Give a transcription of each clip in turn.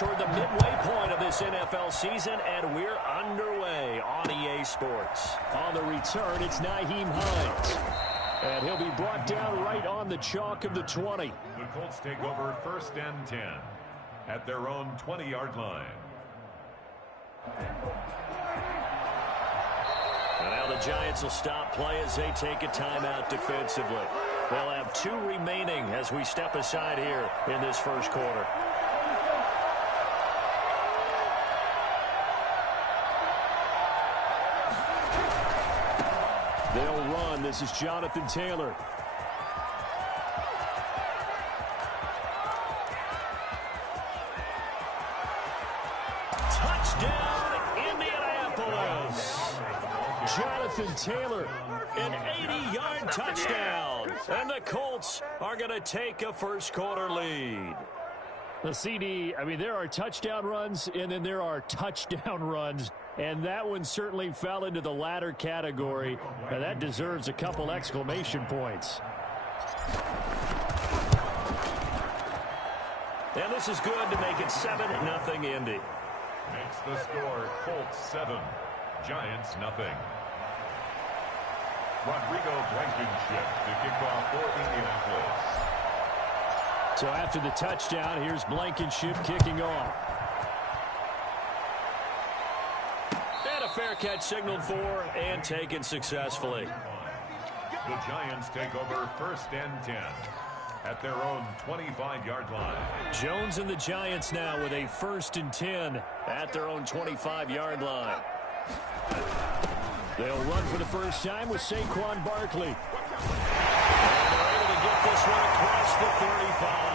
toward the midway point of this NFL season, and we're underway on EA Sports. On the return, it's Nyheim Hines. And he'll be brought down right on the chalk of the 20. The Colts take over 1st and 10 at their own 20-yard line. And now the Giants will stop play as they take a timeout defensively. They'll have 2 remaining as we step aside here in this first quarter. They'll run. This is Jonathan Taylor. Touchdown, Indianapolis. Jonathan Taylor. An 80-yard touchdown. And the Colts are going to take a first quarter lead. The CD, I mean, there are touchdown runs, and then there are touchdown runs. And that one certainly fell into the latter category. And that deserves a couple exclamation points. And this is good to make it 7-0 Indy. Makes the score Colts 7, Giants nothing. Rodrigo Blankenship to kick off for Indianapolis. So after the touchdown, here's Blankenship kicking off. And a fair catch signaled for and taken successfully. The Giants take over 1st and 10 at their own 25-yard line. Jones and the Giants now with a 1st and 10 at their own 25-yard line. They'll run for the first time with Saquon Barkley. And they're able to get this one across the 35.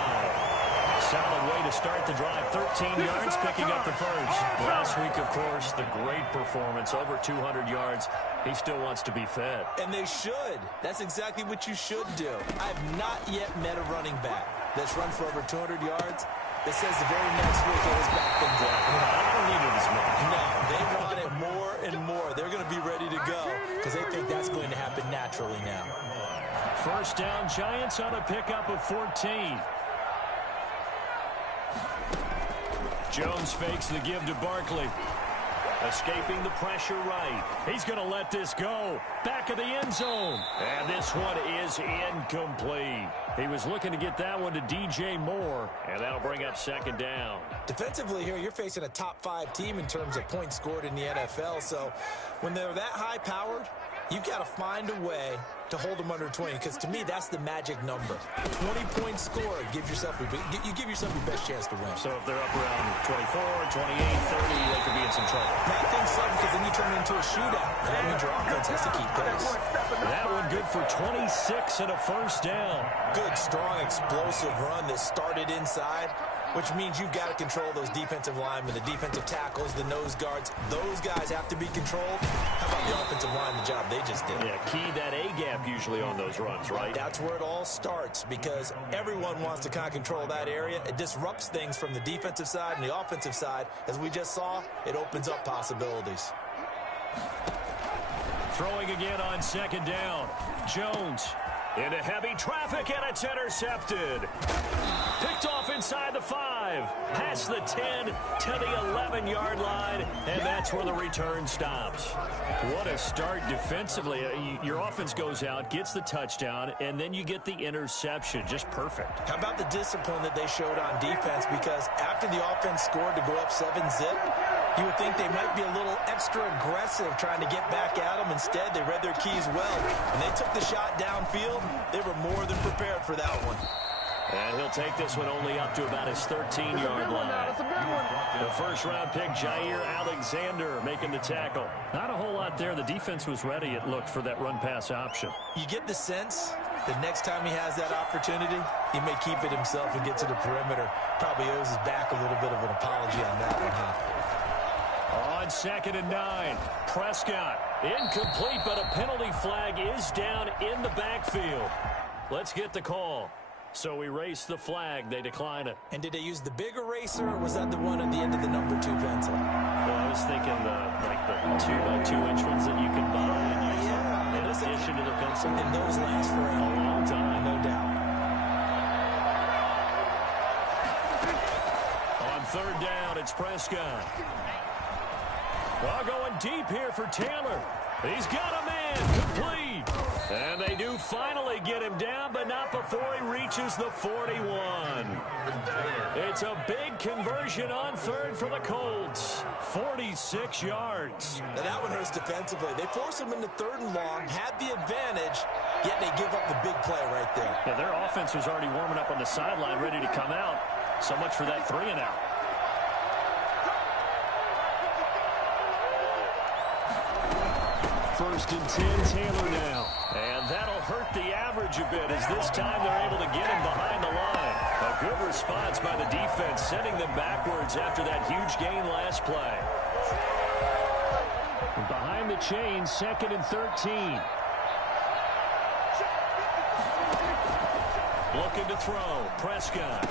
Solid way to start the drive. 13 yards, picking up the first. Last week, of course, the great performance, over 200 yards. He still wants to be fed. And they should. That's exactly what you should do. I have not yet met a running back that's run for over 200 yards that says the very next week it was back from death. I don't need it as much. No, they want it more and more. They're going to be ready to go because they think that's going to happen naturally now. First down, Giants on a pickup of 14. Jones fakes the give to Barkley. Escaping the pressure right. He's going to let this go. Back of the end zone. And this one is incomplete. He was looking to get that one to DJ Moore. And that'll bring up 2nd down. Defensively here, you're facing a top 5 team in terms of points scored in the NFL. So when they're that high-powered, you've got to find a way to hold them under 20, because to me, that's the magic number. 20 points scored, you give yourself your best chance to win. So if they're up around 24, 28, 30, they could be in some trouble. I think so, because then you turn it into a shootout. And that means your offense has to keep pace. That one good for 26 and a first down. Good, strong, explosive run that started inside, which means you've got to control those defensive linemen, the defensive tackles, the nose guards. Those guys have to be controlled. How about the offensive line, the job they just did? Yeah, key that A-gap usually on those runs, right? That's where it all starts, because everyone wants to kind of control that area. It disrupts things from the defensive side and the offensive side. As we just saw, it opens up possibilities. Throwing again on 2nd down. Jones into heavy traffic, and it's intercepted. Picked off inside the 5, past the 10 to the 11-yard line, and that's where the return stops. What a start defensively. Your offense goes out, gets the touchdown, and then you get the interception. Just perfect. How about the discipline that they showed on defense? Because after the offense scored to go up 7-zip, you would think they might be a little extra aggressive trying to get back at them. Instead, they read their keys well. When they took the shot downfield, they were more than prepared for that one. And he'll take this one only up to about his 13-yard line. The first-round pick, Jair Alexander, making the tackle. Not a whole lot there. The defense was ready, it looked, for that run-pass option. You get the sense that next time he has that opportunity, he may keep it himself and get to the perimeter. Probably owes his back a little bit of an apology on that one, huh? On 2nd and 9, Prescott. Incomplete, but a penalty flag is down in the backfield. Let's get the call. So erase the flag. They decline it. And did they use the big eraser, or was that the one at the end of the number 2 pencil? Well, I was thinking the 2-inch ones that you can buy and use in addition to the pencil. And those last for a long time, no doubt. On third down. It's Prescott. Well, going deep here for Taylor. He's got a man. Complete. And they do finally get him down, but not before he reaches the 41. It's a big conversion on third for the Colts. 46 yards. Now that one hurts defensively. They force him into third and long, had the advantage, yet they give up the big play right there. Yeah, their offense was already warming up on the sideline, ready to come out. So much for that 3 and out. First and 10, Taylor now. And that'll hurt the average a bit as this time they're able to get him behind the line. A good response by the defense, sending them backwards after that huge gain last play. Behind the chains, second and 13. Looking to throw, Prescott.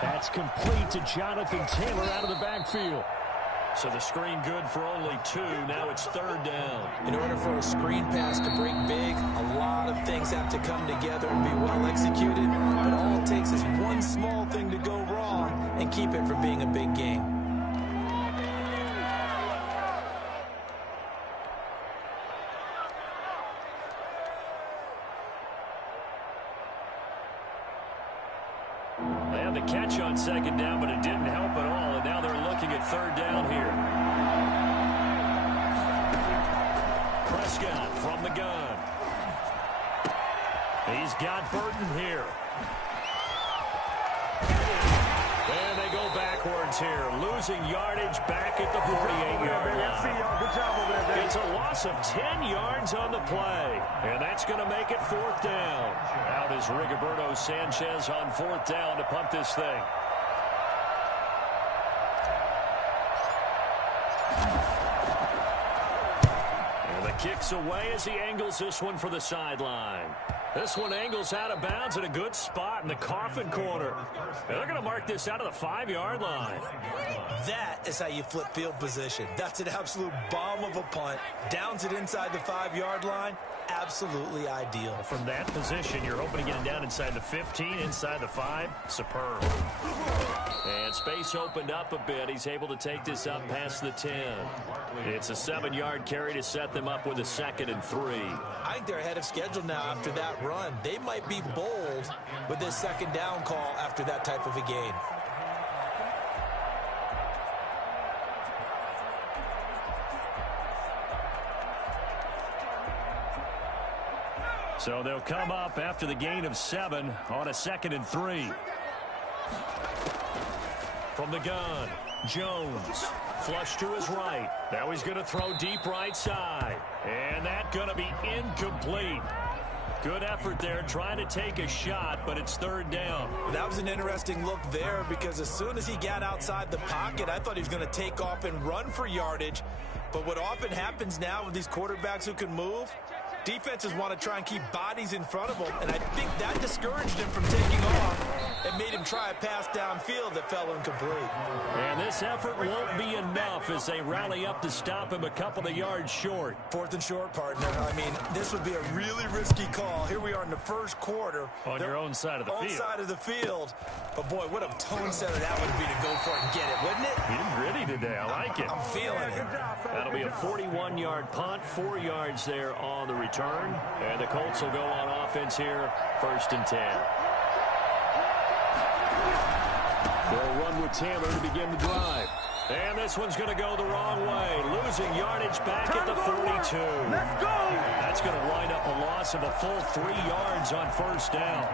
That's complete to Jonathan Taylor out of the backfield. So the screen good for only 2. Now it's third down. In order for a screen pass to break big, a lot of things have to come together and be well executed. But all it takes is one small thing to go wrong and keep it from being a big game. They had the catch on second down, but it didn't help at all. And now they're looking at third down here. Prescott from the gun. He's got Burton here. And they go backwards here, losing yardage back at the 48-yard line. Good job over there, It's a loss of 10 yards on the play, and that's going to make it fourth down. Out is Rigoberto Sanchez on fourth down to punt this thing. And the kick's away as he angles this one for the sideline. This one angles out of bounds in a good spot in the coffin corner. And they're going to mark this out of the 5-yard line. That is how you flip field position. That's an absolute bomb of a punt. Downs it inside the 5-yard line. Absolutely ideal. From that position, you're hoping to get it down inside the 15, inside the 5. Superb. And space opened up a bit. He's able to take this up past the 10. It's a 7-yard carry to set them up with a 2nd and 3. I think they're ahead of schedule now after that run. They might be bold with this second down call after that type of a gain. So they'll come up after the gain of 7 on a 2nd and 3. From the gun, Jones. Flush to his right. Now he's going to throw deep right side. And that's going to be incomplete. Good effort there trying to take a shot, but it's third down. That was an interesting look there because as soon as he got outside the pocket, I thought he was going to take off and run for yardage. But what often happens now with these quarterbacks who can move, defenses want to try and keep bodies in front of them, and I think that discouraged him from taking off and made him try a pass downfield that fell incomplete. And this effort won't be enough as they rally up to stop him a couple of yards short. 4th and short, partner. I mean, this would be a really risky call. Here we are in the first quarter. On your own side of the field. Side of the field. But, boy, what a tone setter that would be to go for it and get it, wouldn't it? Getting gritty today. I like it. I'm feeling it. That'll be a 41-yard punt, 4 yards there on the return. And the Colts will go on offense here, 1st and 10. They'll run with Taylor to begin the drive. And this one's going to go the wrong way, losing yardage back at the 42. Let's go! That's going to wind up a loss of a full 3 yards on first down.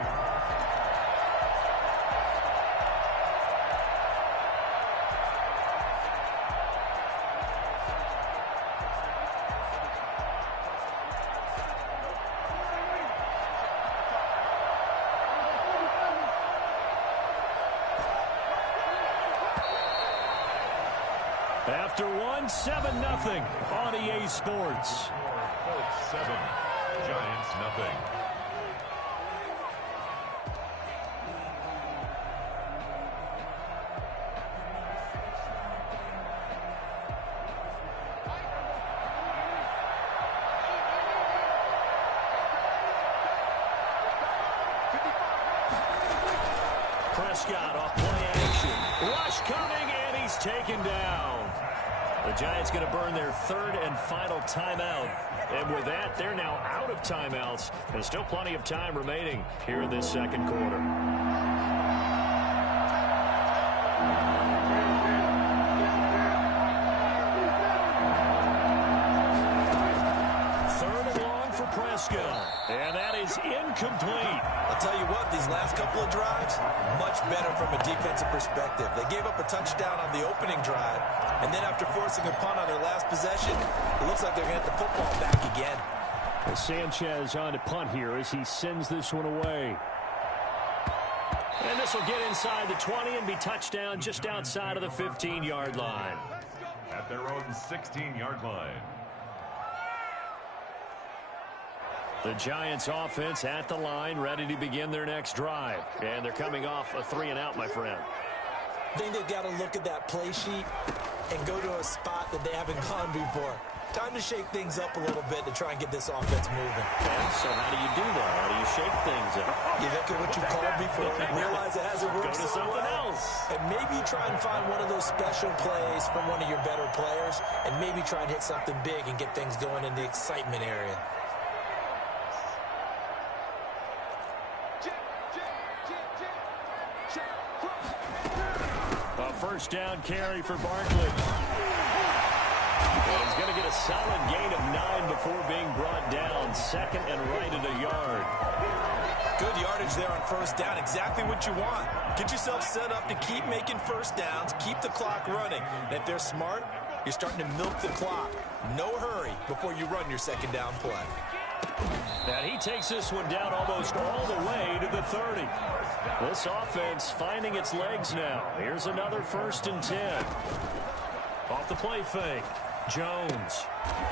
After one, 7-0 on EA Sports. Colts 7, Giants nothing. Prescott off play action. Rush coming, and he's taken down. The Giants going to burn their third and final timeout. And with that, they're now out of timeouts. There's still plenty of time remaining here in this second quarter. Third and long for Prescott. And that is incomplete. I'll tell you what, these last couple of drives, much better from a defensive perspective. They gave up a touchdown on the opening drive, and then after forcing a punt on their last possession, it looks like they're going to get the football back again. Sanchez on to punt here as he sends this one away. And this will get inside the 20 and be touchdown just outside of the 15-yard line. At their own 16-yard line. The Giants offense at the line, ready to begin their next drive. And they're coming off a 3-and-out, my friend. I think they've got to look at that play sheet and go to a spot that they haven't gone before. Time to shake things up a little bit to try and get this offense moving. Okay, so how do you do that? How do you shake things up? You look at what you called before and realize it hasn't worked Go to so something well. else. And maybe try and find one of those special plays from one of your better players and maybe try and hit something big and get things going in the excitement area. A first down carry for Barkley. And he's going to get a solid gain of 9 before being brought down. Second and right at a yard. Good yardage there on first down. Exactly what you want. Get yourself set up to keep making first downs, keep the clock running. And if they're smart, you're starting to milk the clock. No hurry before you run your second down play. And he takes this one down almost all the way to the 30. This offense finding its legs now. Here's another first and 10. Off the play fake. Jones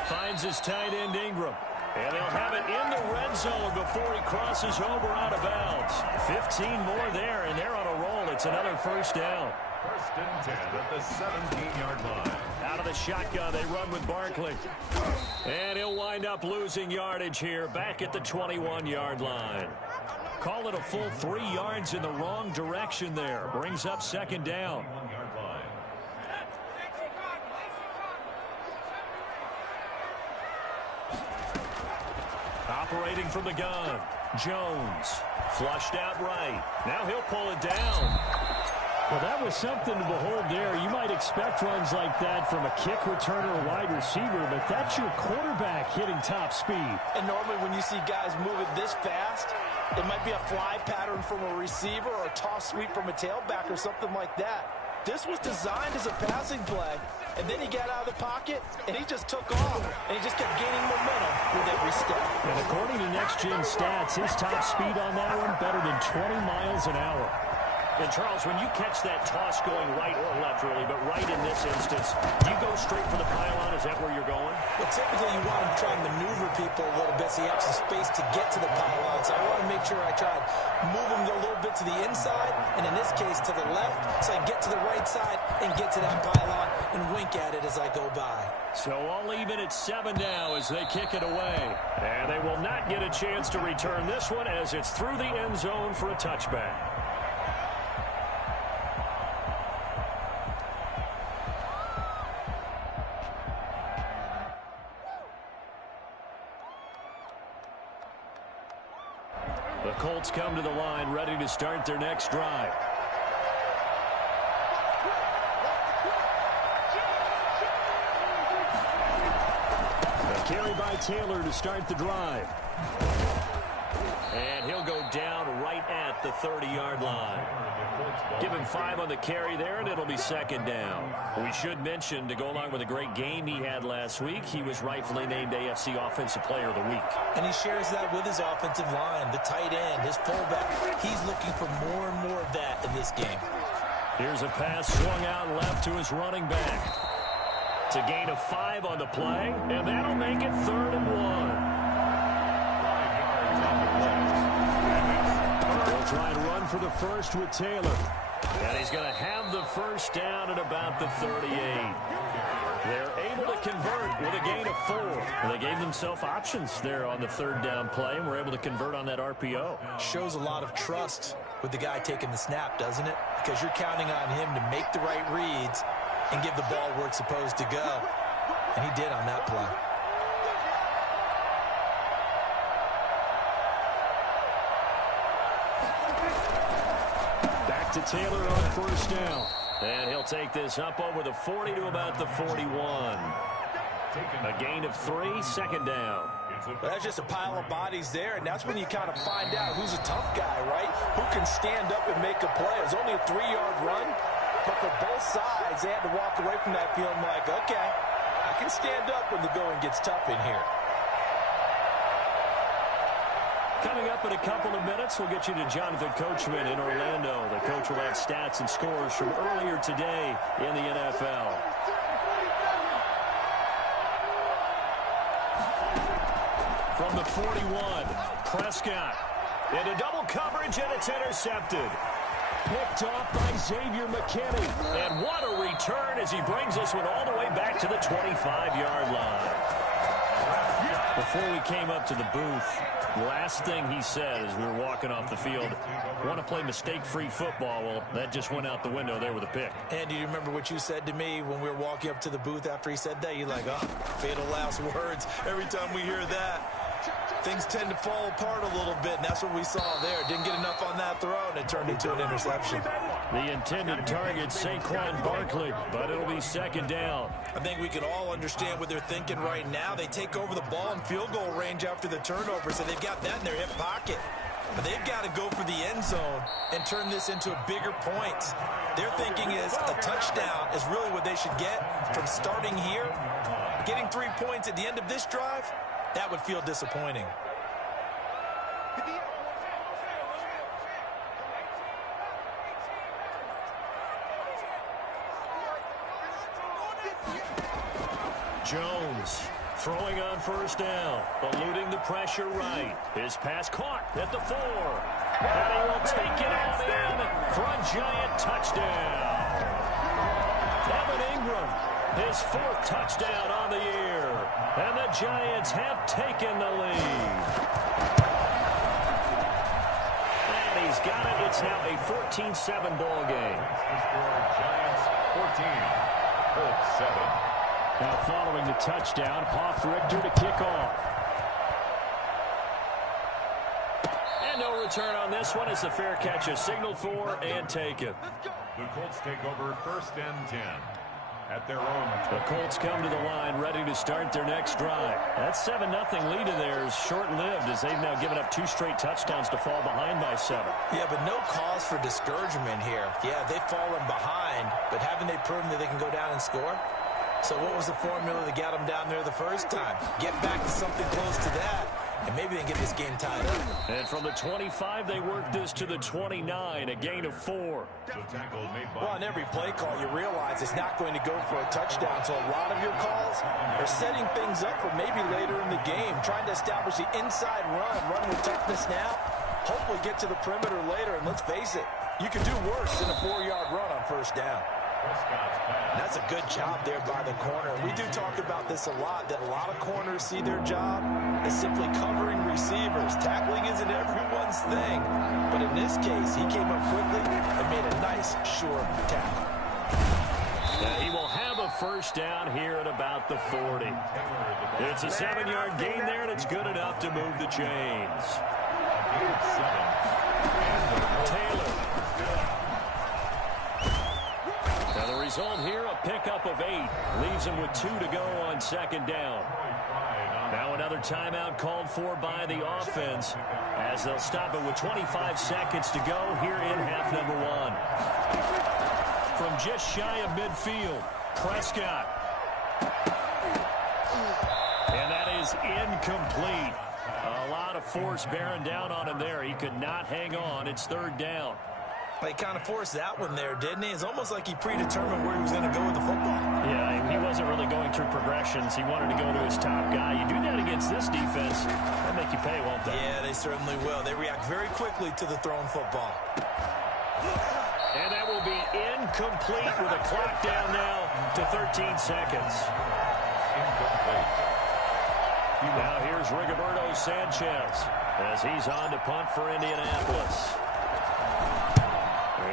finds his tight end Ingram. And they'll have it in the red zone before he crosses over out of bounds. 15 more there, and they're on a roll. It's another first down. First and 10 at the 17-yard line. Out of the shotgun, they run with Barkley. And he'll wind up losing yardage here, back at the 21-yard line. Call it a full 3 yards in the wrong direction there. Brings up second down. 1-yard line. Operating from the gun, Jones. Flushed out right. Now he'll pull it down. Well, that was something to behold there. You might expect runs like that from a kick returner or wide receiver, but that's your quarterback hitting top speed. And normally when you see guys moving this fast, it might be a fly pattern from a receiver or a toss sweep from a tailback or something like that. This was designed as a passing play, and then he got out of the pocket, and he just took off, and he just kept gaining momentum with every step. And according to Next Gen Stats, his top speed on that one better than 20 miles an hour. And, Charles, when you catch that toss going right or left, really, but right in this instance, do you go straight for the pylon? Is that where you're going? Well, typically you want to try and maneuver people a little bit so you have some space to get to the pylon. So I want to make sure I try and move them a little bit to the inside, and in this case to the left, so I can get to the right side and get to that pylon and wink at it as I go by. So all even at 7 now as they kick it away. And they will not get a chance to return this one as it's through the end zone for a touchback. The Colts come to the line, ready to start their next drive. A carry by Taylor to start the drive. And he'll go down right at the 30-yard line. Give him 5 on the carry there, and it'll be second down. We should mention, to go along with a great game he had last week, he was rightfully named AFC Offensive Player of the Week. And he shares that with his offensive line, the tight end, his fullback. He's looking for more and more of that in this game. Here's a pass swung out left to his running back. It's a gain of 5 on the play, and that'll make it 3rd and 1. They'll try and run for the first with Taylor. And he's going to have the first down at about the 38. They're able to convert with a gain of 4. And they gave themselves options there on the 3rd down play, and were able to convert on that RPO. Shows a lot of trust with the guy taking the snap, doesn't it? Because you're counting on him to make the right reads and give the ball where it's supposed to go. And he did on that play. Back to Taylor on first down. And he'll take this up over the 40 to about the 41. A gain of 3, second down. Well, that's just a pile of bodies there, and that's when you kind of find out who's a tough guy, right? Who can stand up and make a play. It was only a 3-yard run, but for both sides, they had to walk away from that feeling like, okay, I can stand up when the going gets tough in here. Coming up in a couple of minutes, we'll get you to Jonathan Coachman in Orlando. The coach will have stats and scores from earlier today in the NFL. From the 41, Prescott into double coverage, and it's intercepted. Picked off by Xavier McKinney. And what a return as he brings this one all the way back to the 25-yard line. Before we came up to the booth, last thing he said as we were walking off the field, want to play mistake-free football. Well, that just went out the window there with a pick. And do you remember what you said to me when we were walking up to the booth after he said that? You're like, oh, fatal last words. Every time we hear that, things tend to fall apart a little bit, and that's what we saw there. Didn't get enough on that throw, and it turned into an interception. The intended target, Saquon Barkley, but it'll be second down. I think we can all understand what they're thinking right now. They take over the ball in field goal range after the turnover, so they've got that in their hip pocket. But they've got to go for the end zone and turn this into bigger points. Their thinking is a touchdown is really what they should get from starting here. Getting 3 points at the end of this drive, that would feel disappointing. Jones throwing on first down, eluding the pressure right. His pass caught at the 4. And he will take it on in for a Giant touchdown. Evan Ingram, his 4th touchdown on the year. And the Giants have taken the lead. And he's got it. It's now a 14-7 ball game. Giants 14, Colts 7. Now following the touchdown, Hoff-Richter to kick off. And no return on this one as the fair catch is signaled for and taken. The Colts take over first and 10 at their own. The Colts come to the line ready to start their next drive. That 7-0 lead of theirs short-lived as they've now given up 2 straight touchdowns to fall behind by 7. Yeah, but no cause for discouragement here. Yeah, they've fallen behind, but haven't they proven that they can go down and score? So what was the formula that got them down there the first time? Get back to something close to that, and maybe they can get this game tied up. And from the 25, they work this to the 29, a gain of 4. Well, on every play call, you realize it's not going to go for a touchdown, so a lot of your calls are setting things up for maybe later in the game, trying to establish the inside run with toughness now, hopefully get to the perimeter later, and let's face it, you can do worse than a 4-yard run on first down. That's a good job there by the corner. We do talk about this a lot, that a lot of corners see their job as simply covering receivers. Tackling isn't everyone's thing. But in this case, he came up quickly and made a nice, sure tackle. And he will have a first down here at about the 40. It's a 7-yard gain there, and it's good enough to move the chains. Taylor. The result here, a pickup of 8. Leaves him with 2 to go on second down. Now another timeout called for by the offense as they'll stop it with 25 seconds to go here in half number 1. From just shy of midfield, Prescott. And that is incomplete. A lot of force bearing down on him there. He could not hang on. It's third down. He kind of forced that one there, didn't he? It's almost like he predetermined where he was going to go with the football. Yeah, he wasn't really going through progressions. He wanted to go to his top guy. You do that against this defense, they'll make you pay, won't they? Yeah, they certainly will. They react very quickly to the thrown football. And that will be incomplete with a clock down now to 13 seconds. Now here's Rigoberto Sanchez as he's on to punt for Indianapolis.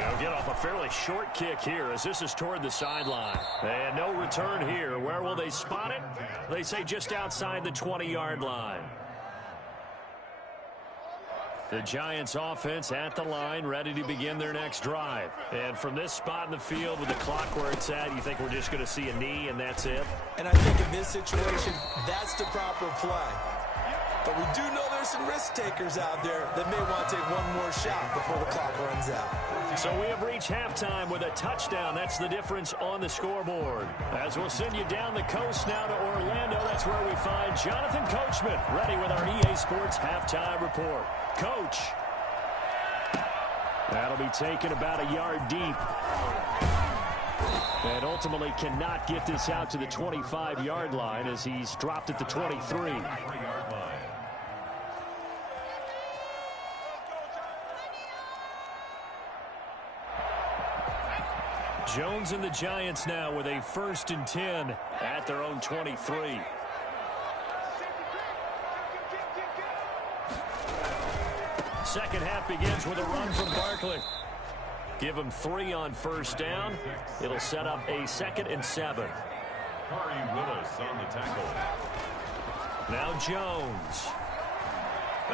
They'll get off a fairly short kick here as this is toward the sideline. And no return here. Where will they spot it? They say just outside the 20-yard line. The Giants offense at the line, ready to begin their next drive. And from this spot in the field with the clock where it's at, you think we're just going to see a knee and that's it? And I think in this situation, that's the proper play. But we do know there's some risk takers out there that may want to take one more shot before the clock runs out. So we have reached halftime with a touchdown. That's the difference on the scoreboard. As we'll send you down the coast now to Orlando, that's where we find Jonathan Coachman, ready with our EA Sports halftime report. Coach. That'll be taken about a yard deep. And ultimately cannot get this out to the 25-yard line as he's dropped at the 23. Jones and the Giants now with a 1st and 10 at their own 23. Second half begins with a run from Barkley. Give him 3 on 1st down. It'll set up a 2nd and 7. Corey Willis on the tackle. Now Jones.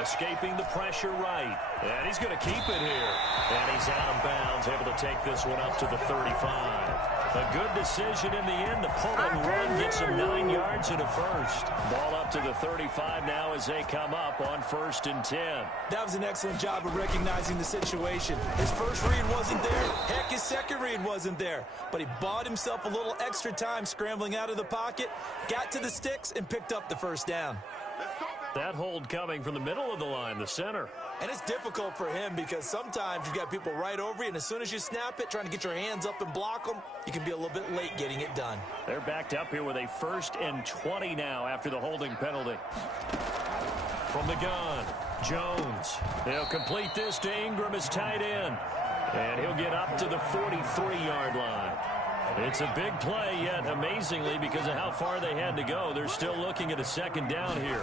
Escaping the pressure right. And he's going to keep it here. And he's out of bounds, able to take this one up to the 35. A good decision in the end. The pull and run gets him 9 yards and a 1st. Ball up to the 35 now as they come up on 1st and 10. That was an excellent job of recognizing the situation. His first read wasn't there. Heck, his second read wasn't there. But he bought himself a little extra time scrambling out of the pocket, got to the sticks, and picked up the 1st down. That hold coming from the middle of the line, the center. And it's difficult for him because sometimes you've got people right over you, and as soon as you snap it, trying to get your hands up and block them, you can be a little bit late getting it done. They're backed up here with a 1st and 20 now after the holding penalty. From the gun, Jones. They'll complete this to Ingram as tight end. And he'll get up to the 43-yard line. It's a big play, yet amazingly, because of how far they had to go, they're still looking at a 2nd down here.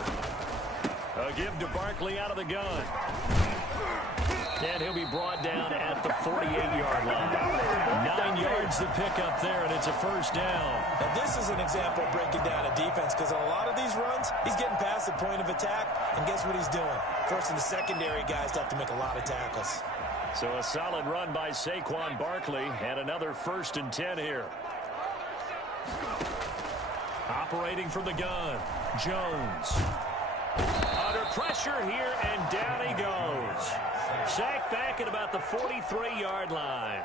A give to Barkley out of the gun. And he'll be brought down at the 48-yard line. 9 yards to pick up there, and it's a 1st down. Now, this is an example of breaking down a defense because on a lot of these runs, he's getting past the point of attack, and guess what he's doing? Forcing the secondary guys to have to make a lot of tackles. So a solid run by Saquon Barkley, and another 1st and 10 here. Operating from the gun, Jones. Under pressure here, and down he goes. Sacked back at about the 43-yard line.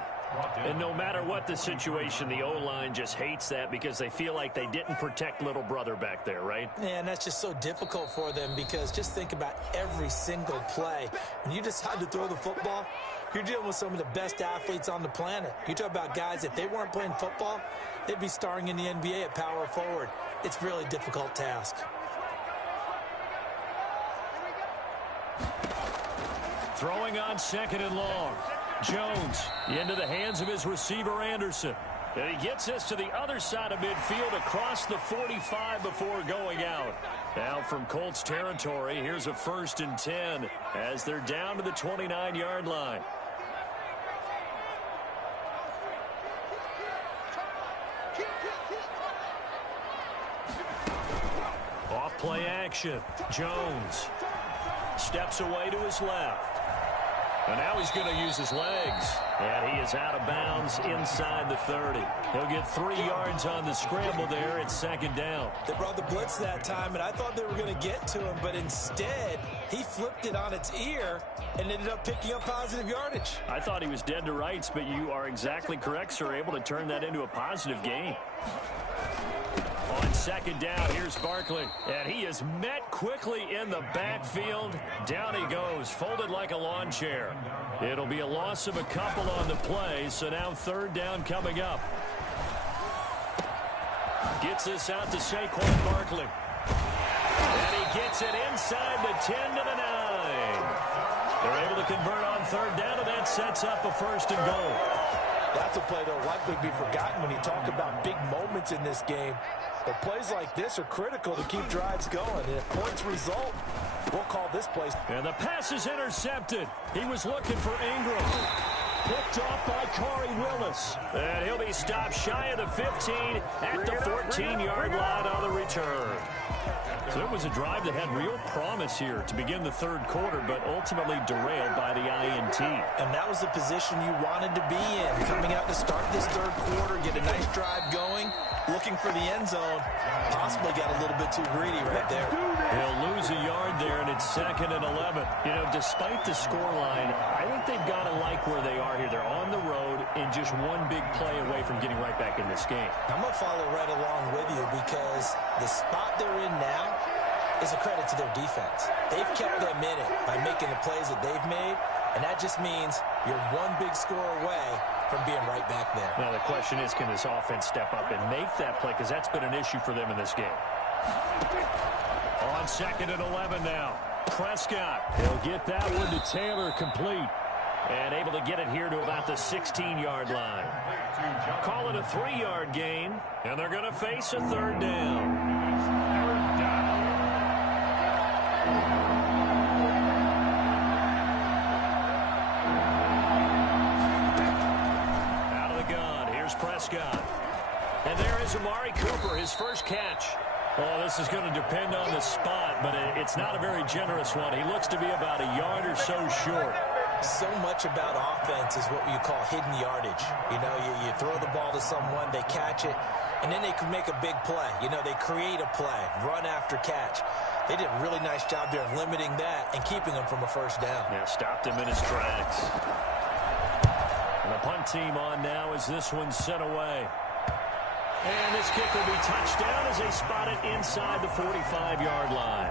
And no matter what the situation, the O-line just hates that because they feel like they didn't protect little brother back there, right? Yeah, and that's just so difficult for them because just think about every single play. When you decide to throw the football, you're dealing with some of the best athletes on the planet. You talk about guys, if they weren't playing football, they'd be starring in the NBA at power forward. It's a really difficult task. Throwing on 2nd and long. Jones into the hands of his receiver, Anderson. And he gets this to the other side of midfield across the 45 before going out. Now from Colts territory, here's a 1st and 10 as they're down to the 29-yard line. Off play action. Jones steps away to his left. And now he's going to use his legs. And he is out of bounds inside the 30. He'll get 3 yards on the scramble there. It's 2nd down. They brought the blitz that time, and I thought they were going to get to him, but instead, he flipped it on its ear and ended up picking up positive yardage. I thought he was dead to rights, but you are exactly correct, sir. Able to turn that into a positive gain. On 2nd down, here's Barkley. And he is met quickly in the backfield. Down he goes, folded like a lawn chair. It'll be a loss of a couple on the play, so now 3rd down coming up. Gets this out to Saquon Barkley. And he gets it inside the 10 to the 9. They're able to convert on 3rd down, and that sets up a 1st and goal. That's a play that will likely be forgotten when you talk about big moments in this game. But plays like this are critical to keep drives going. And if points result, we'll call this play. And the pass is intercepted. He was looking for Ingram. Picked off by Corey Willis. And he'll be stopped shy of the 15 at the 14-yard line on the return. So it was a drive that had real promise here to begin the third quarter, but ultimately derailed by the INT. And that was the position you wanted to be in. Coming out to start this third quarter, get a nice drive going, looking for the end zone. Possibly got a little bit too greedy right there. He'll lose a yard there, and it's 2nd and 11. You know, despite the scoreline, I think they've got to like where they are here. They're on the road and just one big play away from getting right back in this game. I'm going to follow right along with you because the spot they're in now is a credit to their defense. They've kept them in it by making the plays that they've made, and that just means you're one big score away from being right back there. Now the question is, can this offense step up and make that play? Because that's been an issue for them in this game. On 2nd and 11 now. Prescott. He'll get that one to Taylor, complete. And able to get it here to about the 16-yard line. Call it a 3-yard gain, and they're going to face a 3rd down. Out of the gun, here's Prescott. And there is Amari Cooper, his first catch. Oh, this is going to depend on the spot, but it's not a very generous one. He looks to be about a yard or so short. So much about offense is what you call hidden yardage. You know, you throw the ball to someone, they catch it, and then they can make a big play. You know, they create a play, run after catch. They did a really nice job there of limiting that and keeping him from a first down. Yeah, stopped him in his tracks. And the punt team on now as this one's sent away. And this kick will be touched down as they spot it inside the 45-yard line.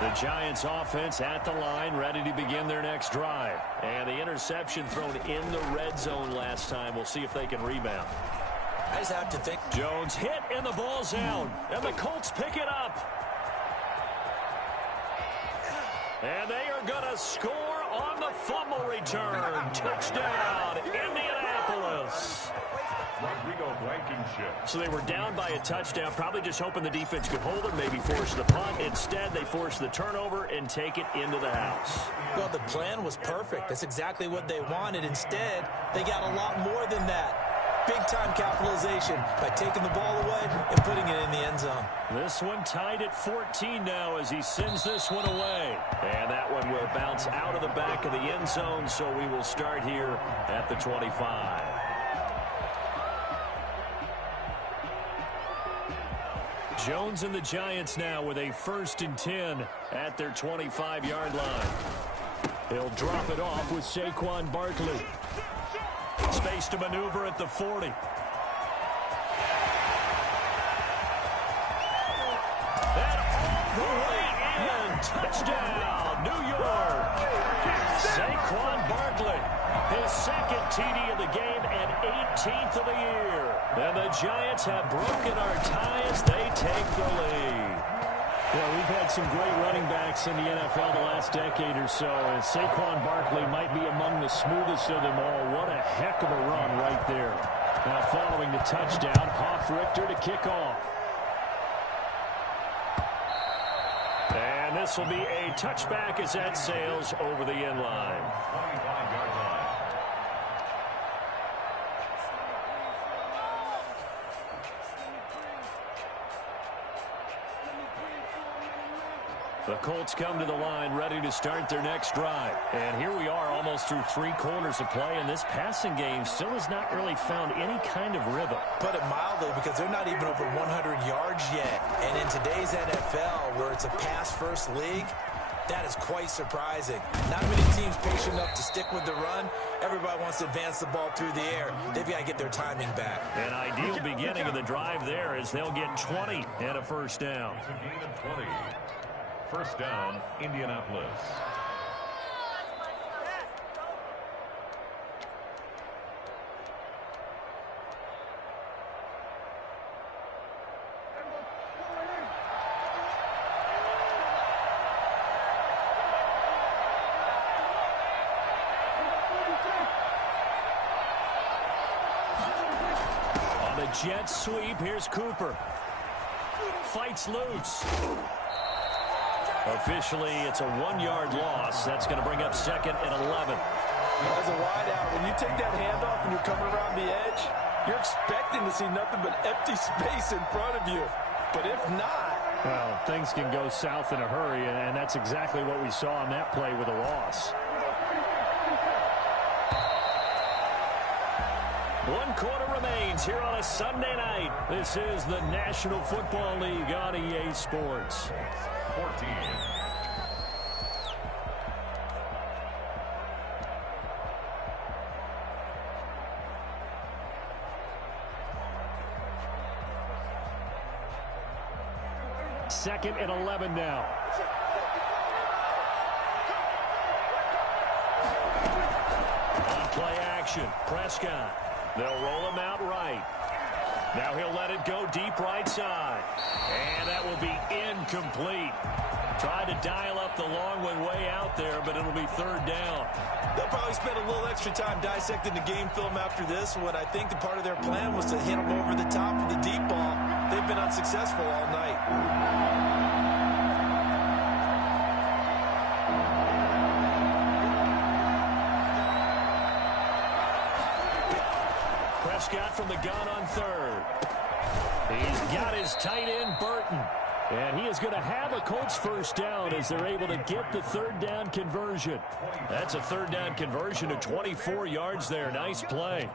The Giants offense at the line, ready to begin their next drive. And the interception thrown in the red zone last time. We'll see if they can rebound. I just have to think. Jones hit and the ball's out. And the Colts pick it up. And they are going to score on the fumble return. Touchdown, Indianapolis. So they were down by a touchdown, probably just hoping the defense could hold it, maybe force the punt. Instead, they force the turnover and take it into the house. Well, the plan was perfect. That's exactly what they wanted. Instead, they got a lot more than that. Big-time capitalization by taking the ball away and putting it in the end zone. This one tied at 14 now as he sends this one away. And that one will bounce out of the back of the end zone, so we will start here at the 25. Jones and the Giants now with a 1st and 10 at their 25-yard line. He'll drop it off with Saquon Barkley. Space to maneuver at the 40. And all the way in. Touchdown, New York. Saquon Barkley, his 2nd TD of the game and 18th of the year. And the Giants have broken our tie as they take the lead. Well, we've had some great running backs in the NFL the last decade or so, and Saquon Barkley might be among the smoothest of them all. What a heck of a run right there. Now following the touchdown, Hoff-Richter to kick off. And this will be a touchback as that sails over the end line. 25-yard line. The Colts come to the line ready to start their next drive. And here we are almost through 3 quarters of play, and this passing game still has not really found any kind of rhythm. Put it mildly, because they're not even over 100 yards yet. And in today's NFL, where it's a pass-first league, that is quite surprising. Not many teams patient enough to stick with the run. Everybody wants to advance the ball through the air. They've got to get their timing back. An ideal beginning of the drive there as they'll get 20 and a first down. It's a gain of 20. First down, Indianapolis. On a jet sweep, here's Cooper. Fights loose. Officially, it's a 1-yard loss. That's going to bring up 2nd and 11. As a wideout, when you take that handoff and you're coming around the edge, you're expecting to see nothing but empty space in front of you. But if not... Well, things can go south in a hurry, and that's exactly what we saw on that play with a loss. 1 quarter remains here on a Sunday night. This is the National Football League on EA Sports. 14. Second and 11 now. On play action, Prescott. They'll roll him out right. Now he'll let it go deep right side. And that will be incomplete. Tried to dial up the long way out there, but it'll be 3rd down. They'll probably spend a little extra time dissecting the game film after this one. I think the part of their plan was to hit them over the top of the deep ball. They've been unsuccessful all night. Prescott from the gun on 3rd. He's got his tight end, Burton. And he is going to have a Colts 1st down as they're able to get the 3rd down conversion. That's a 3rd down conversion to 24 yards there. Nice play.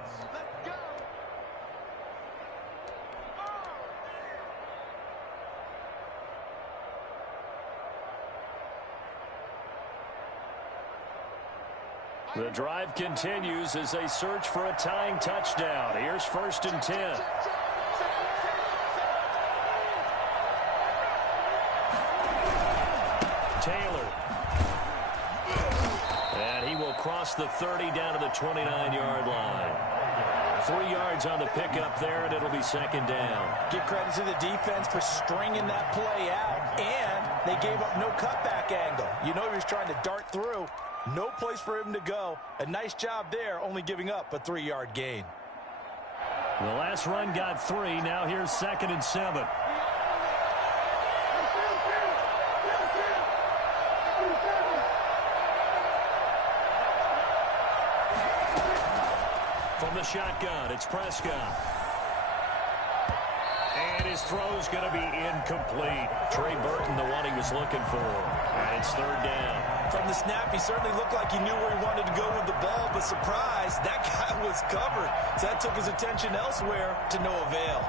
The drive continues as they search for a tying touchdown. Here's 1st and 10. Taylor. And he will cross the 30 down to the 29-yard line. 3 yards on the pickup there, and it'll be 2nd down. Give credit to the defense for stringing that play out, and they gave up no cutback angle. You know he was trying to dart through. No place for him to go. A nice job there, only giving up a 3-yard gain. The last run got 3. Now here's 2nd and 7. From the shotgun, it's Prescott. And his throw's going to be incomplete. Trey Burton, the one he was looking for. And it's 3rd down. From the snap, he certainly looked like he knew where he wanted to go with the ball, but surprise, that guy was covered. So that took his attention elsewhere to no avail.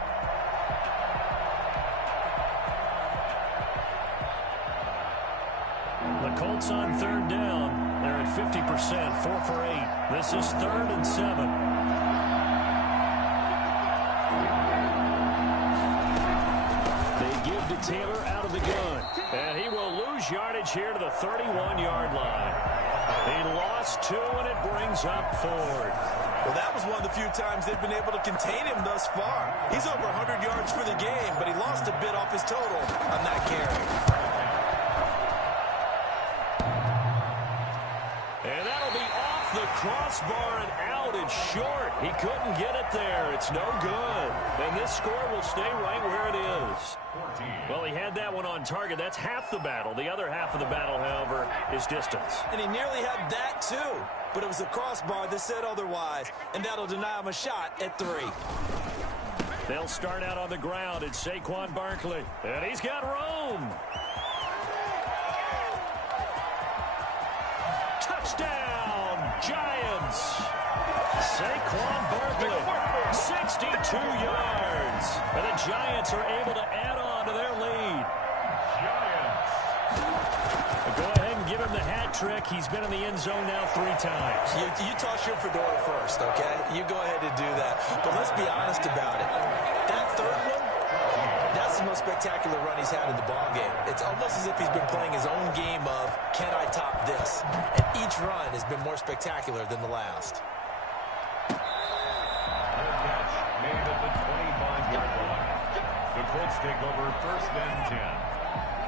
The Colts on 3rd down. They're at 50%, 4 for 8. This is 3rd and 7. Taylor out of the gun. And he will lose yardage here to the 31-yard line. He lost 2, and it brings up 4th. Well, that was one of the few times they've been able to contain him thus far. He's over 100 yards for the game, but he lost a bit off his total on that carry. And that'll be off the crossbar and out. It's short. He couldn't get it there. It's no good. And this score will stay right where it is. Well, he had that one on target. That's half the battle. The other half of the battle, however, is distance. And he nearly had that, too. But it was the crossbar that said otherwise. And that'll deny him a shot at 3. They'll start out on the ground. It's Saquon Barkley. And he's got room. Touchdown, Giants. Saquon Barkley, 62 yards. And the Giants are able to add on to their lead. Giants. Go ahead and give him the hat trick. He's been in the end zone now 3 times. You toss your fedora first, okay? You go ahead and do that. But let's be honest about it. That 3rd one, that's the most spectacular run he's had in the ballgame. It's almost as if he's been playing his own game of, can I top this? And each run has been more spectacular than the last. Catch made at the 25-yard line. The Colts take over 1st and 10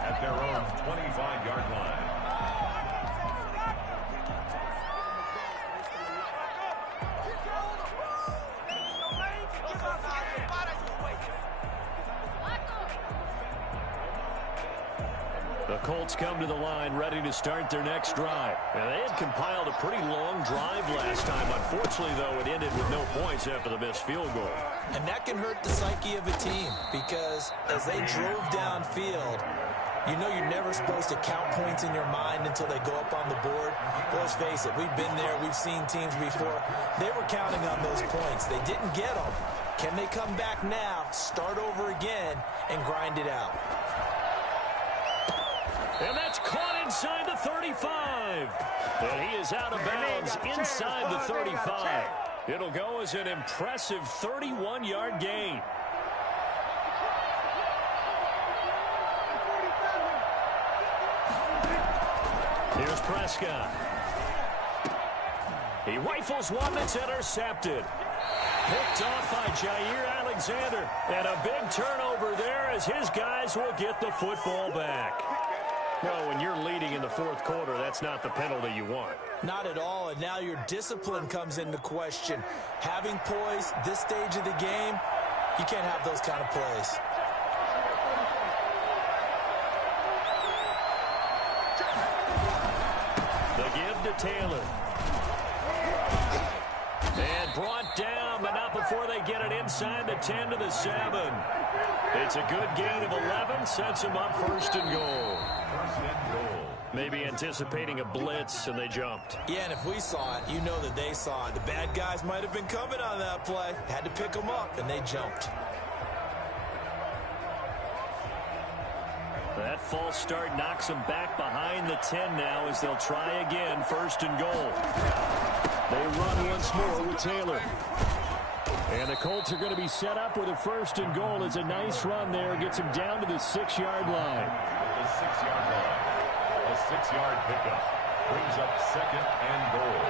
at their own 25-yard line. The Colts come to the line ready to start their next drive. And they had compiled a pretty long drive last time. Unfortunately, though, it ended with no points after the missed field goal. And that can hurt the psyche of a team because as they drove downfield, you know you're never supposed to count points in your mind until they go up on the board. Well, let's face it, we've been there. We've seen teams before. They were counting on those points. They didn't get them. Can they come back now, start over again, and grind it out? And that's caught inside the 35. And he is out of bounds inside the 35. It'll go as an impressive 31-yard gain. Here's Prescott. He rifles one that's intercepted. Picked off by Jair Alexander. And a big turnover there as his guys will get the football back. No, when you're leading in the fourth quarter, that's not the penalty you want. Not at all, and now your discipline comes into question. Having poise this stage of the game, you can't have those kind of plays. The give to Taylor. And brought down, but not before they get it inside the 10 to the 7. It's a good gain of 11, sets them up first and goal. Maybe anticipating a blitz, and they jumped. Yeah, and if we saw it, you know that they saw it. The bad guys might have been coming on that play. Had to pick them up, and they jumped. That false start knocks them back behind the 10 now as they'll try again, first and goal. They run once more with Taylor. And the Colts are going to be set up with a first and goal. It's a nice run there. Gets him down to the 6-yard line. The 6-yard line. A 6-yard pickup brings up second and goal.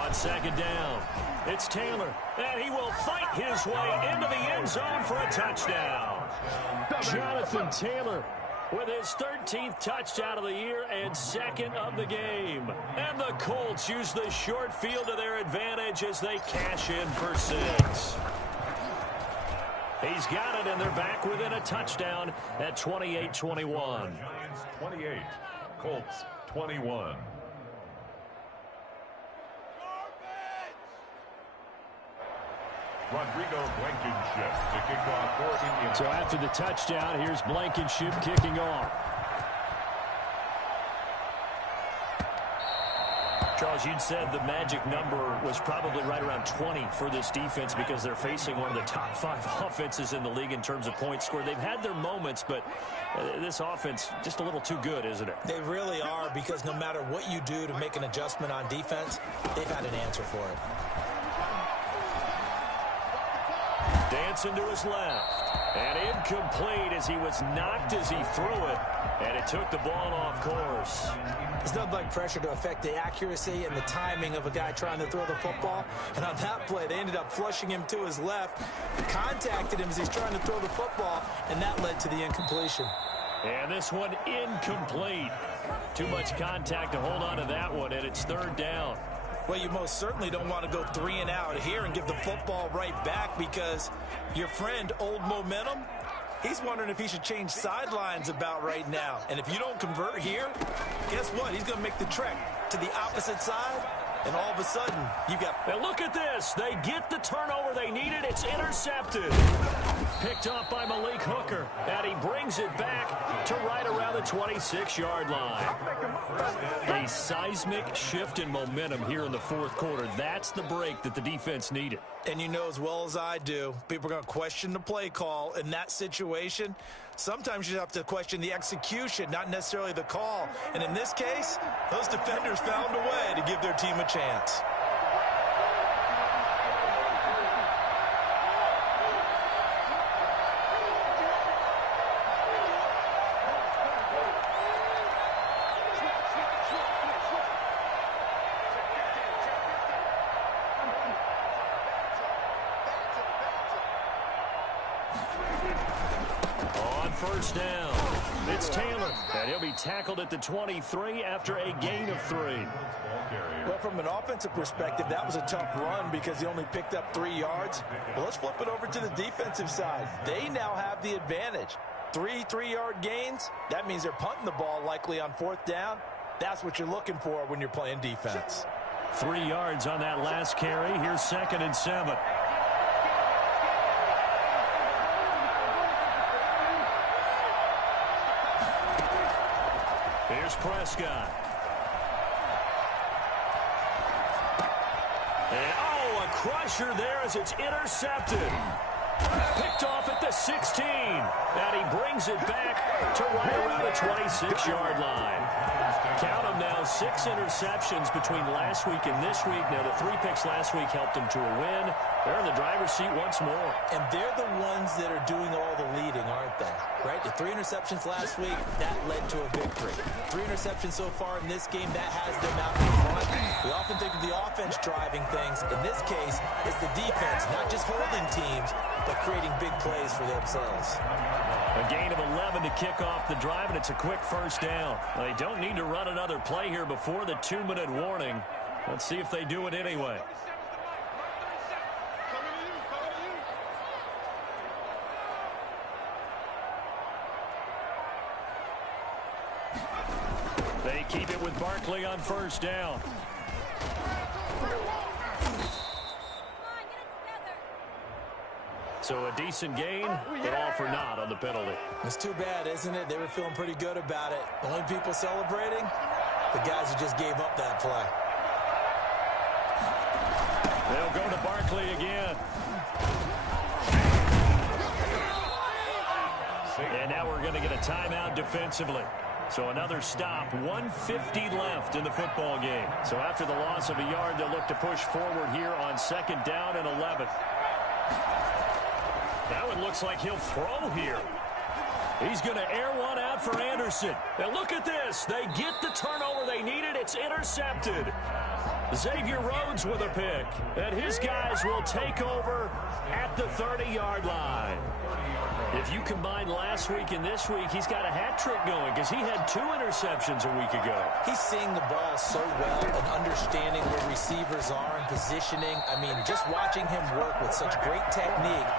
On second down, it's Taylor. And he will fight his way into the end zone for a touchdown. Jonathan Taylor with his 13th touchdown of the year and second of the game. And the Colts use the short field to their advantage as they cash in for 6. He's got it, and they're back within a touchdown at 28-21. Giants 28, Colts 21. Rodrigo Blankenship to kick off for Indians. So after the touchdown, here's Blankenship kicking off. Charles, you'd said the magic number was probably right around 20 for this defense because they're facing one of the top 5 offenses in the league in terms of points scored. They've had their moments, but this offense just a little too good, isn't it? They really are, because no matter what you do to make an adjustment on defense, they've had an answer for it. Dancing to his left. And incomplete as he was knocked as he threw it. And it took the ball off course. There's nothing like pressure to affect the accuracy and the timing of a guy trying to throw the football. And on that play, they ended up flushing him to his left, contacted him as he's trying to throw the football, and that led to the incompletion. And this one incomplete. Too much contact to hold on to that one, and it's third down. Well, you most certainly don't want to go 3 and out here and give the football right back, because your friend, Old Momentum, he's wondering if he should change sidelines about right now. And if you don't convert here, guess what? He's going to make the trek to the opposite side, and all of a sudden, you got... And look at this. They get the turnover they needed. It's intercepted. Picked off by Malik Hooker, and he brings it back to right around the 26-yard line. A seismic shift in momentum here in the fourth quarter. That's the break that the defense needed. And you know as well as I do, people are going to question the play call in that situation. Sometimes you have to question the execution, not necessarily the call. And in this case, those defenders found a way to give their team a chance. First down. It's Taylor, and he'll be tackled at the 23 after a gain of 3. Well, from an offensive perspective, that was a tough run because he only picked up 3 yards. Well, let's flip it over to the defensive side. They now have the advantage. 3-3-yard gains, that means they're punting the ball likely on 4th down. That's what you're looking for when you're playing defense. 3 yards on that last carry. Here's 2nd and 7. Here's Prescott. And, oh, a crusher there as it's intercepted. Picked off at the 16. And he brings it back to right around the 26-yard line. Count them now, 6 interceptions between last week and this week. Now, the 3 picks last week helped him to a win. They're in the driver's seat once more. And they're the ones that are doing all the leading, aren't they? Right? The 3 interceptions last week, that led to a victory. 3 interceptions so far in this game, that has them out in front. We often think of the offense driving things. In this case, it's the defense, not just holding teams, but creating big plays for themselves. A gain of 11 to kick off the drive, and it's a quick 1st down. They don't need to run another play here before the 2-minute warning. Let's see if they do it anyway. They keep it with Barkley on 1st down. So a decent gain, but all for naught on the penalty. It's too bad, isn't it? They were feeling pretty good about it. The only people celebrating, the guys who just gave up that play. They'll go to Barkley again. And now we're going to get a timeout defensively. So another stop, 1:50 left in the football game. So after the loss of a yard, they'll look to push forward here on 2nd down and 11. That one looks like he'll throw here. He's going to air one out for Anderson. And look at this. They get the turnover they needed. It's intercepted. Xavier Rhodes with a pick. And his guys will take over at the 30-yard line. If you combine last week and this week, he's got a hat trick going because he had 2 interceptions a week ago. He's seeing the ball so well and understanding where receivers are and positioning. I mean, just watching him work with such great technique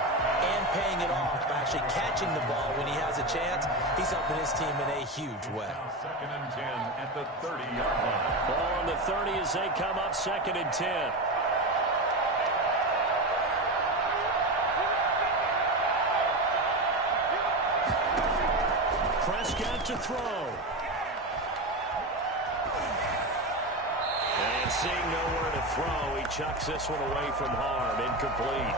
and paying it off by actually catching the ball when he has a chance, he's helping his team in a huge way. 2nd and 10 at the 30-yard line. Ball on the 30 as they come up 2nd and 10. Prescott to throw. And seeing nowhere to throw, he chucks this one away from harm. Incomplete.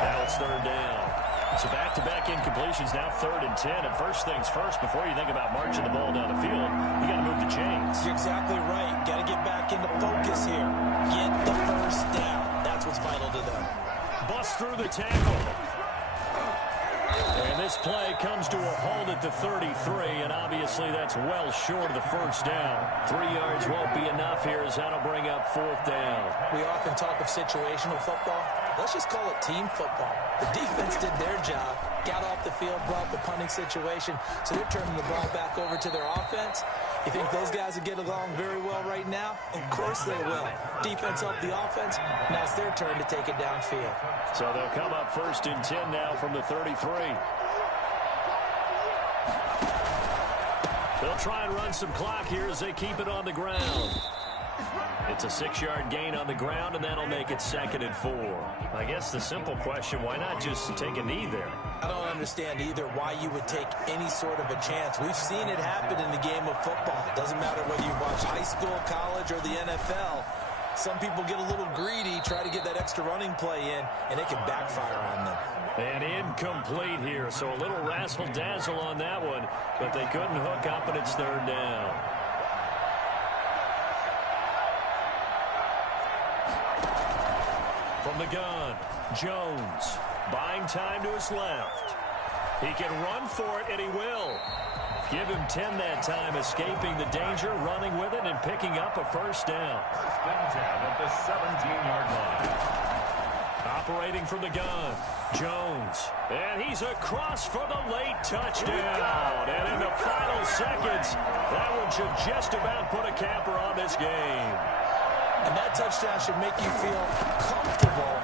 Now it's 3rd down. So back-to-back incompletions, now 3rd and 10. And first things first, before you think about marching the ball down the field, you got to move the chains. You're exactly right. Got to get back into focus here. Get the 1st down. That's what's vital to them. Bust through the tackle. And this play comes to a halt at the 33, and obviously that's well short of the 1st down. 3 yards won't be enough here as that'll bring up 4th down. We often talk of situational football. Let's just call it team football. The defense did their job, got off the field, brought the punting situation, so they're turning the ball back over to their offense. You think those guys will get along very well right now? Of course they will. Defense helped the offense. Now it's their turn to take it downfield. So they'll come up 1st and 10 now from the 33. They'll try and run some clock here as they keep it on the ground. It's a 6-yard gain on the ground, and that'll make it 2nd and 4. I guess the simple question, why not just take a knee there? I don't understand either why you would take any sort of a chance. We've seen it happen in the game of football. It doesn't matter whether you watch high school, college, or the NFL. Some people get a little greedy, try to get that extra running play in, and it can backfire on them. And incomplete here, so a little razzle-dazzle on that one, but they couldn't hook up, and it's 3rd down. From the gun, Jones, buying time to his left. He can run for it, and he will. Give him 10 that time, escaping the danger, running with it, and picking up a 1st down. 1st and 10 at the 17-yard line. Operating from the gun, Jones. And he's across for the late touchdown. And in the final seconds, that one should just about put a capper on this game. And that touchdown should make you feel comfortable.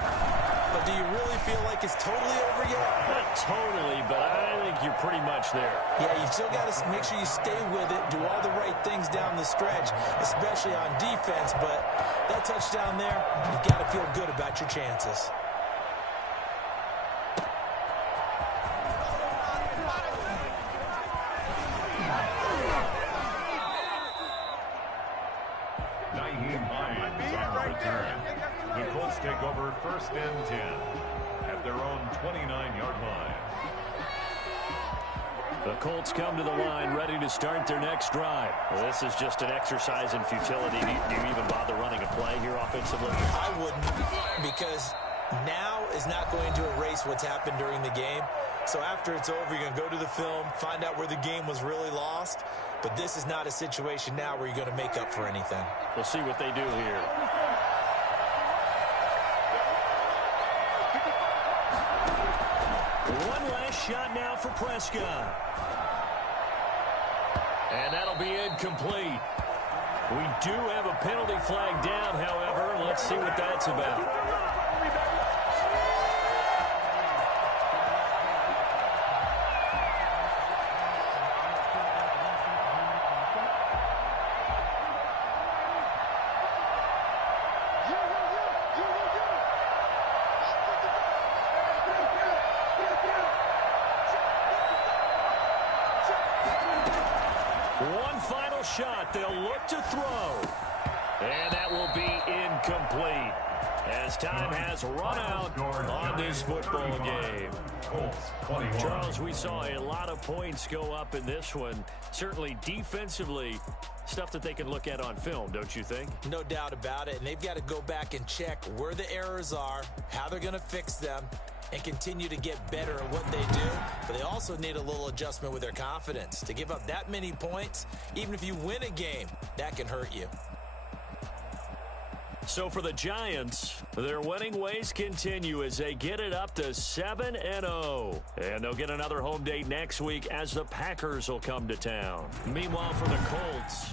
But do do you really feel like it's totally over yet? Not totally, but I think you're pretty much there. Yeah, you still got to make sure you stay with it, do all the right things down the stretch, especially on defense. But that touchdown there, you've got to feel good about your chances. The Colts take over 1st and 10 at their own 29-yard line. The Colts come to the line ready to start their next drive. Well, this is just an exercise in futility. Do you even bother running a play here offensively? I wouldn't, because now is not going to erase what's happened during the game. So after it's over, you're going to go to the film, find out where the game was really lost. But this is not a situation now where you're going to make up for anything. We'll see what they do here. One last shot now for Prescott. And that'll be incomplete. We do have a penalty flag down, however. Let's see what that's about. Shot they'll look to throw, and that will be incomplete as time has run out on this football game. Charles, we saw a lot of points go up in this one. Certainly defensively, stuff that they can look at on film, don't you think? No doubt about it, and they've got to go back and check where the errors are, how they're going to fix them, and continue to get better at what they do. But they also need a little adjustment with their confidence. To give up that many points, even if you win a game, that can hurt you. So for the Giants, their winning ways continue as they get it up to 7-0. And they'll get another home date next week as the Packers will come to town. Meanwhile, for the Colts,